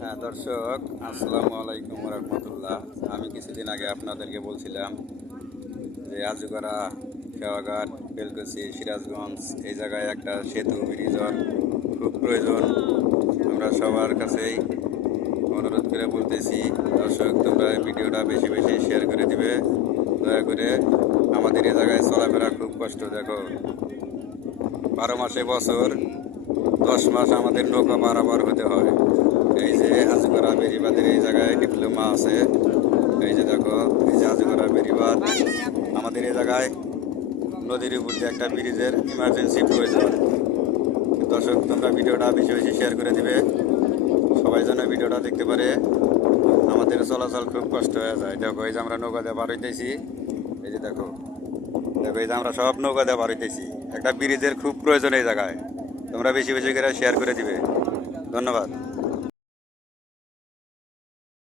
হ্যাঁ দর্শক, আসসালামু আলাইকুম রহমতুল্লাহ। আমি কিছুদিন আগে আপনাদেরকে বলছিলাম যে আজুগড়া, খেওয়াঘাট, বেলকুচি, সিরাজগঞ্জ এই জায়গায় একটা সেতু ব্রিজের খুব প্রয়োজন। আমরা সবার কাছেই অনুরোধ করে বলতেছি, দর্শক তোমরা এই ভিডিওটা বেশি বেশি শেয়ার করে দিবে দয়া করে। আমাদের এই জায়গায় চলাফেরা খুব কষ্ট। দেখো, 12 মাসে বছর 10 মাস আমাদের নৌকা পারাপার হতে হয়। এই যে আজগরা বেড়িবাঁধের এই জায়গায় ডিপ্লোমা আছে। এই যে দেখো, এই যে আজগরা বেড়িবাঁধ। আমাদের এই জায়গায় নদীর উপর দিয়ে একটা ব্রিজের ইমার্জেন্সি প্রয়োজন। দর্শক তোমরা ভিডিওটা বেশি বেশি শেয়ার করে দিবে, সবাই যেন ভিডিওটা দেখতে পারে। আমাদের চলাচল খুব কষ্ট হয়ে যায়। দেখো, এই যে আমরা নৌকা দিয়ে পার হইতেছি। এই যে দেখো দেখো এই যে আমরা সব নৌকা দিয়ে পার হইতেছি। একটা ব্রিজের খুব প্রয়োজন এই জায়গায়। তোমরা বেশি বেশি করে শেয়ার করে দিবে। ধন্যবাদ।